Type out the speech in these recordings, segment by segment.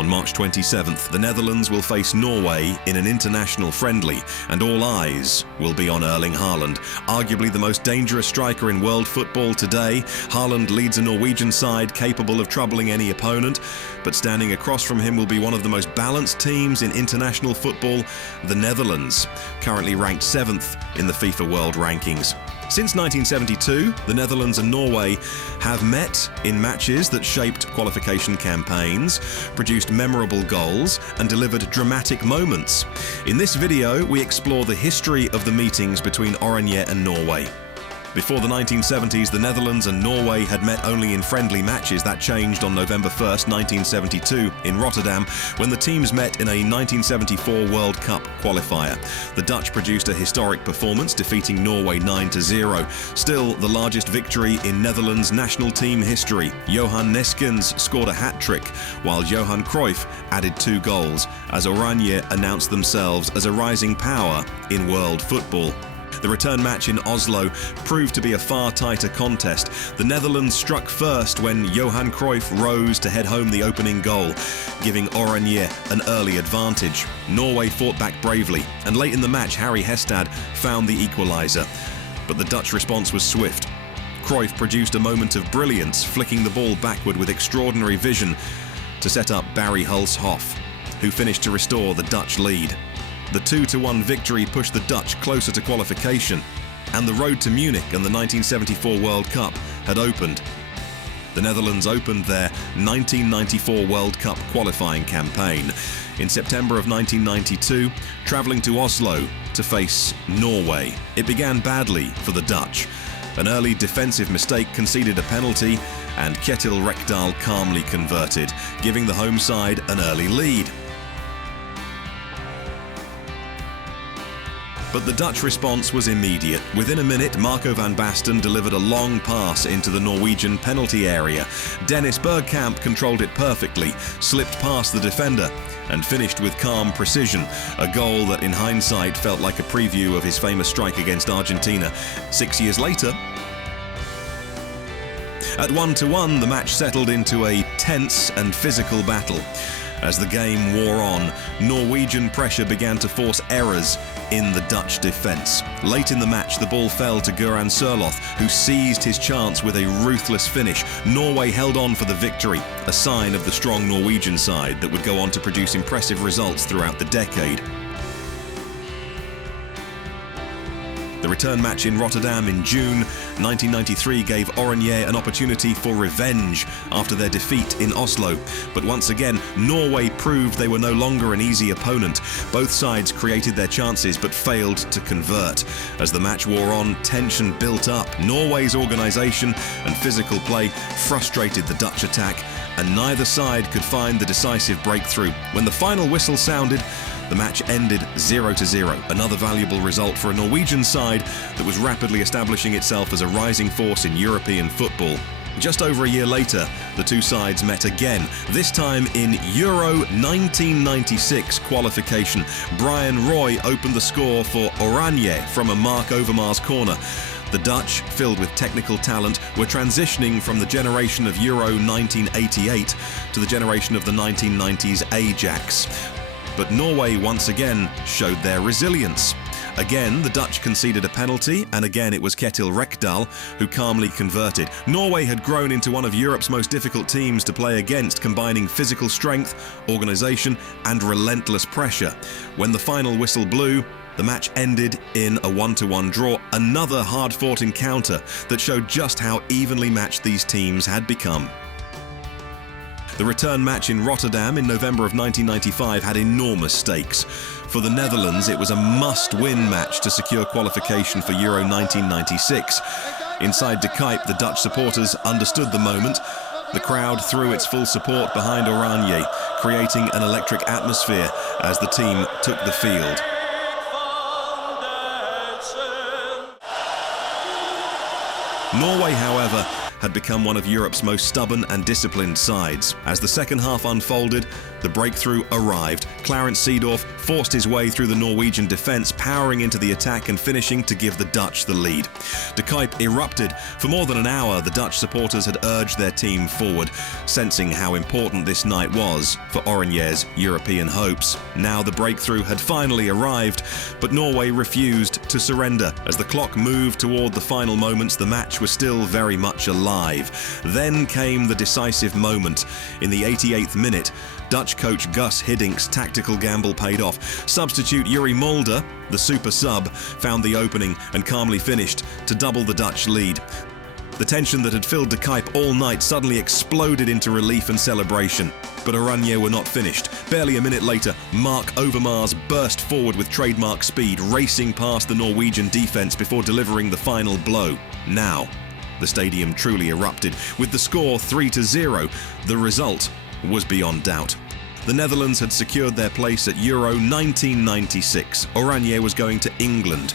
On March 27th, the Netherlands will face Norway in an international friendly, and all eyes will be on Erling Haaland. Arguably the most dangerous striker in world football today, Haaland leads a Norwegian side capable of troubling any opponent, but standing across from him will be one of the most balanced teams in international football, the Netherlands, currently ranked 7th in the FIFA World Rankings. Since 1972, the Netherlands and Norway have met in matches that shaped qualification campaigns, produced memorable goals, and delivered dramatic moments. In this video, we explore the history of the meetings between Oranje and Norway. Before the 1970s, the Netherlands and Norway had met only in friendly matches. That changed on November 1st, 1972 in Rotterdam, when the teams met in a 1974 World Cup qualifier. The Dutch produced a historic performance, defeating Norway 9-0. Still, the largest victory in Netherlands national team history. Johan Neeskens scored a hat-trick, while Johan Cruyff added 2 goals, as Oranje announced themselves as a rising power in world football. The return match in Oslo proved to be a far tighter contest. The Netherlands struck first when Johan Cruyff rose to head home the opening goal, giving Oranje an early advantage. Norway fought back bravely, and late in the match, Harry Hestad found the equaliser. But the Dutch response was swift. Cruyff produced a moment of brilliance, flicking the ball backward with extraordinary vision to set up Barry Hulshoff, who finished to restore the Dutch lead. The 2-1 victory pushed the Dutch closer to qualification, and the road to Munich and the 1974 World Cup had opened. The Netherlands opened their 1994 World Cup qualifying campaign in September of 1992, travelling to Oslo to face Norway. It began badly for the Dutch. An early defensive mistake conceded a penalty, and Kjetil Rekdal calmly converted, giving the home side an early lead. But the Dutch response was immediate. Within a minute, Marco van Basten delivered a long pass into the Norwegian penalty area. Dennis Bergkamp controlled it perfectly, slipped past the defender, and finished with calm precision. A goal that, in hindsight, felt like a preview of his famous strike against Argentina 6 years later. At 1-1, the match settled into a tense and physical battle. As the game wore on, Norwegian pressure began to force errors in the Dutch defence. Late in the match, the ball fell to Göran Sørloth, who seized his chance with a ruthless finish. Norway held on for the victory, a sign of the strong Norwegian side that would go on to produce impressive results throughout the decade. The return match in Rotterdam in June 1993 gave Oranje an opportunity for revenge after their defeat in Oslo. But once again, Norway proved they were no longer an easy opponent. Both sides created their chances but failed to convert. As the match wore on, tension built up. Norway's organisation and physical play frustrated the Dutch attack, and neither side could find the decisive breakthrough. When the final whistle sounded, the match ended 0-0, another valuable result for a Norwegian side that was rapidly establishing itself as a rising force in European football. Just over a year later, the two sides met again, this time in Euro 1996 qualification. Brian Roy opened the score for Oranje from a Mark Overmars corner. The Dutch, filled with technical talent, were transitioning from the generation of Euro 1988 to the generation of the 1990s Ajax. But Norway once again showed their resilience. Again, the Dutch conceded a penalty, and again it was Kjetil Rekdal who calmly converted. Norway had grown into one of Europe's most difficult teams to play against, combining physical strength, organisation, and relentless pressure. When the final whistle blew, the match ended in a 1-1 draw, another hard-fought encounter that showed just how evenly matched these teams had become. The return match in Rotterdam in November of 1995 had enormous stakes. For the Netherlands, it was a must-win match to secure qualification for Euro 1996. Inside De Kuip, the Dutch supporters understood the moment. The crowd threw its full support behind Oranje, creating an electric atmosphere as the team took the field. Norway, however, had become one of Europe's most stubborn and disciplined sides. As the second half unfolded, the breakthrough arrived. Clarence Seedorf forced his way through the Norwegian defence, powering into the attack and finishing to give the Dutch the lead. Dijk erupted. For more than an hour, the Dutch supporters had urged their team forward, sensing how important this night was for Oranje's European hopes. Now the breakthrough had finally arrived, but Norway refused to surrender. As the clock moved toward the final moments, the match was still very much alive. Then came the decisive moment. In the 88th minute, Dutch coach Gus Hiddink's tactical gamble paid off. Substitute Yuri Mulder, the super sub, found the opening and calmly finished to double the Dutch lead. The tension that had filled Dijk all night suddenly exploded into relief and celebration. But Oranje were not finished. Barely a minute later, Mark Overmars burst forward with trademark speed, racing past the Norwegian defence before delivering the final blow. Now, the stadium truly erupted. With the score 3-0, the result was beyond doubt. The Netherlands had secured their place at Euro 1996. Oranje was going to England.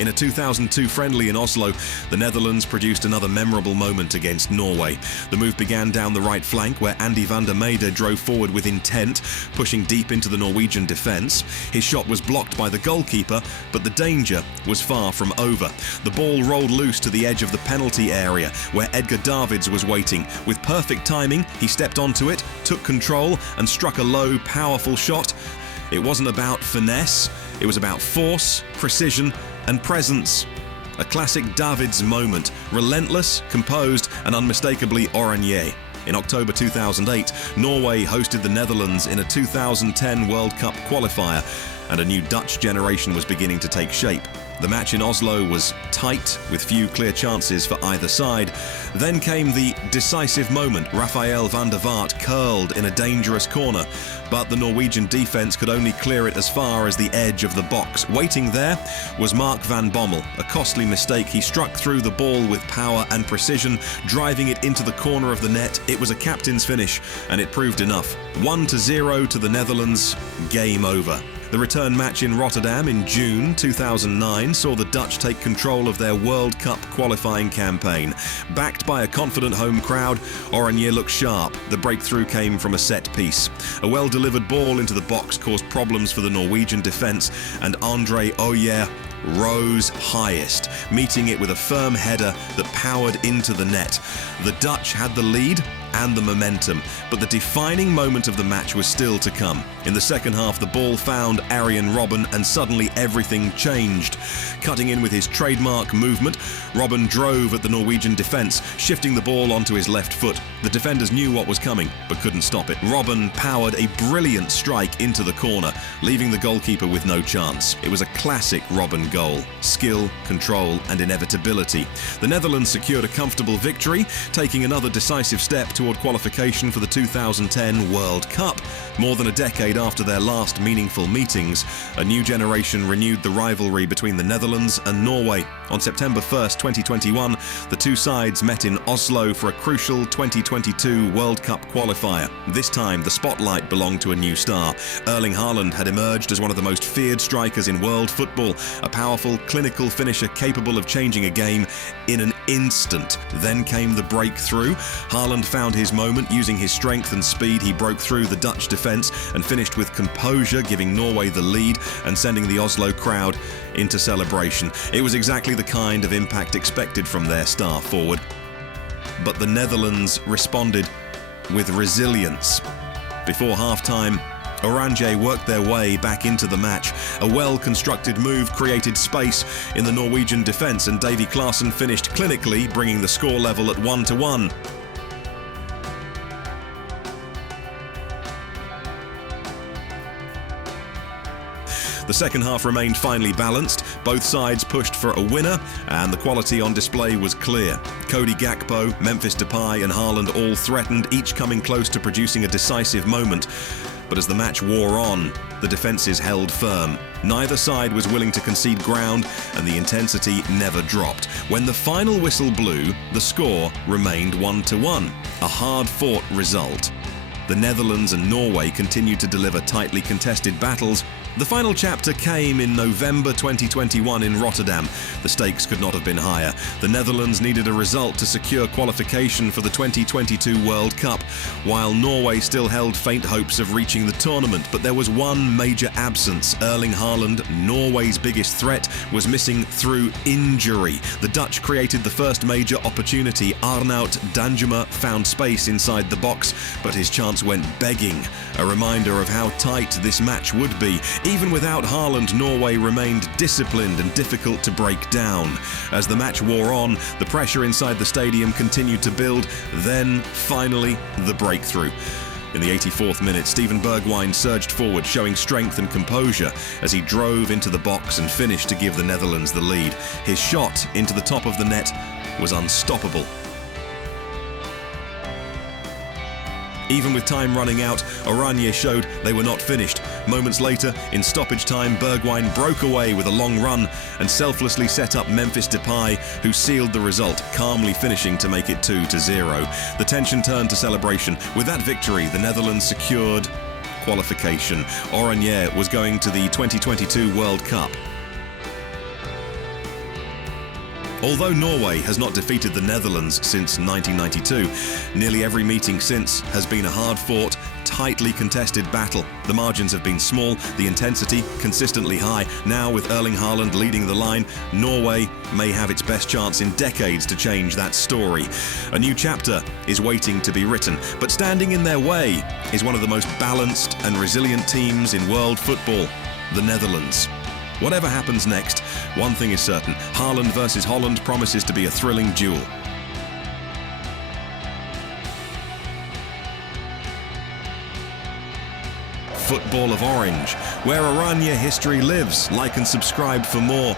In a 2002 friendly in Oslo, the Netherlands produced another memorable moment against Norway. The move began down the right flank, where Andy van der Meijde drove forward with intent, pushing deep into the Norwegian defence. His shot was blocked by the goalkeeper, but the danger was far from over. The ball rolled loose to the edge of the penalty area, where Edgar Davids was waiting. With perfect timing, he stepped onto it, took control, and struck a low, powerful shot. It wasn't about finesse, it was about force, precision, and presence. A classic Davids moment, relentless, composed, and unmistakably Oranje. In October 2008, Norway hosted the Netherlands in a 2010 World Cup qualifier, and a new Dutch generation was beginning to take shape. The match in Oslo was tight, with few clear chances for either side. Then came the decisive moment. Rafael van der Vaart curled in a dangerous corner, but the Norwegian defence could only clear it as far as the edge of the box. Waiting there was Mark van Bommel. A costly mistake. He struck through the ball with power and precision, driving it into the corner of the net. It was a captain's finish, and it proved enough. 1-0 to the Netherlands. Game over. The return match in Rotterdam in June 2009 saw the Dutch take control of their World Cup qualifying campaign. Backed by a confident home crowd, Oranje looked sharp. The breakthrough came from a set piece. A well-delivered ball into the box caused problems for the Norwegian defence, and Andre Øyer rose highest, meeting it with a firm header that powered into the net. The Dutch had the lead and the momentum, but the defining moment of the match was still to come. In the second half, the ball found Arjen Robben, and suddenly everything changed. Cutting in with his trademark movement, Robben drove at the Norwegian defence, shifting the ball onto his left foot. The defenders knew what was coming, but couldn't stop it. Robben powered a brilliant strike into the corner, leaving the goalkeeper with no chance. It was a classic Robben goal. Skill, control, and inevitability. The Netherlands secured a comfortable victory, taking another decisive step toward qualification for the 2010 World Cup. More than a decade after their last meaningful meetings, a new generation renewed the rivalry between the Netherlands and Norway. On September 1st, 2021, the two sides met in Oslo for a crucial 2022 World Cup qualifier. This time, the spotlight belonged to a new star. Erling Haaland had emerged as one of the most feared strikers in world football, a powerful, clinical finisher capable of changing a game in an instant. Then came the breakthrough. Haaland found his moment. Using his strength and speed, he broke through the Dutch defence and finished with composure, giving Norway the lead and sending the Oslo crowd into celebration. It was exactly the kind of impact expected from their star forward. But the Netherlands responded with resilience. Before half-time, Oranje worked their way back into the match. A well-constructed move created space in the Norwegian defence, and Davy Klaassen finished clinically, bringing the score level at 1-1. The second half remained finely balanced. Both sides pushed for a winner, and the quality on display was clear. Cody Gakpo, Memphis Depay and Haaland all threatened, each coming close to producing a decisive moment. But as the match wore on, the defences held firm. Neither side was willing to concede ground, and the intensity never dropped. When the final whistle blew, the score remained 1-1, a hard-fought result. The Netherlands and Norway continued to deliver tightly contested battles, The final chapter came in November 2021 in Rotterdam. The stakes could not have been higher. The Netherlands needed a result to secure qualification for the 2022 World Cup, while Norway still held faint hopes of reaching the tournament. But there was one major absence. Erling Haaland, Norway's biggest threat, was missing through injury. The Dutch created the first major opportunity. Arnout Danjuma found space inside the box, but his chance went begging. A reminder of how tight this match would be. Even without Haaland, Norway remained disciplined and difficult to break down. As the match wore on, the pressure inside the stadium continued to build. Then, finally, the breakthrough. In the 84th minute, Steven Bergwijn surged forward, showing strength and composure as he drove into the box and finished to give the Netherlands the lead. His shot into the top of the net was unstoppable. Even with time running out, Oranje showed they were not finished. Moments later, in stoppage time, Bergwijn broke away with a long run and selflessly set up Memphis Depay, who sealed the result, calmly finishing to make it 2-0. The tension turned to celebration. With that victory, the Netherlands secured qualification. Oranje was going to the 2022 World Cup. Although Norway has not defeated the Netherlands since 1992, nearly every meeting since has been a hard-fought, tightly contested battle. The margins have been small, the intensity consistently high. Now, with Erling Haaland leading the line, Norway may have its best chance in decades to change that story. A new chapter is waiting to be written, but standing in their way is one of the most balanced and resilient teams in world football, the Netherlands. Whatever happens next, one thing is certain: Haaland versus Holland promises to be a thrilling duel. Football of Orange, where Oranje history lives. Like and subscribe for more.